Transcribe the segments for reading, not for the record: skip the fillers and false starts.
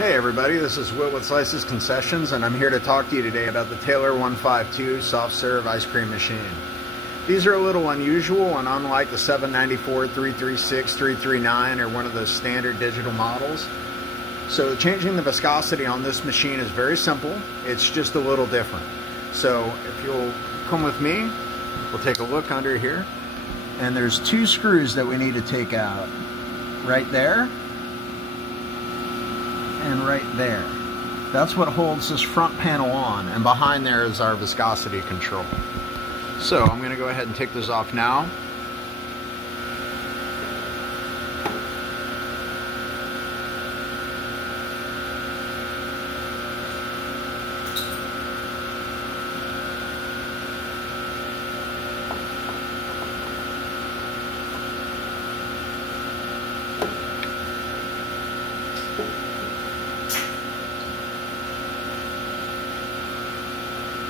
Hey everybody, this is Will with Slices Concessions, and I'm here to talk to you today about the Taylor 152 soft serve ice cream machine. These are a little unusual and unlike the 794, 336, 339 or one of those standard digital models. So changing the viscosity on this machine is very simple. It's just a little different. So if you'll come with me, we'll take a look under here. And there's two screws that we need to take out. Right there and right there. That's what holds this front panel on, and behind there is our viscosity control. So I'm going to go ahead and take this off now.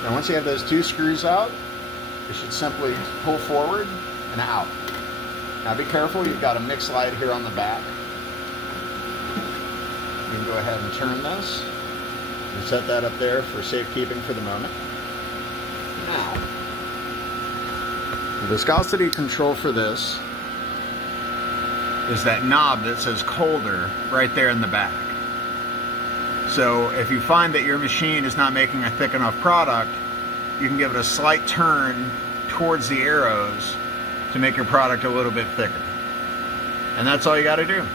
Now once you have those two screws out, you should simply pull forward and out. Now be careful, you've got a mix light here on the back. You can go ahead and turn this and set that up there for safekeeping for the moment. Now, the viscosity control for this is that knob that says colder right there in the back. So if you find that your machine is not making a thick enough product, you can give it a slight turn towards the arrows to make your product a little bit thicker. And that's all you got to do.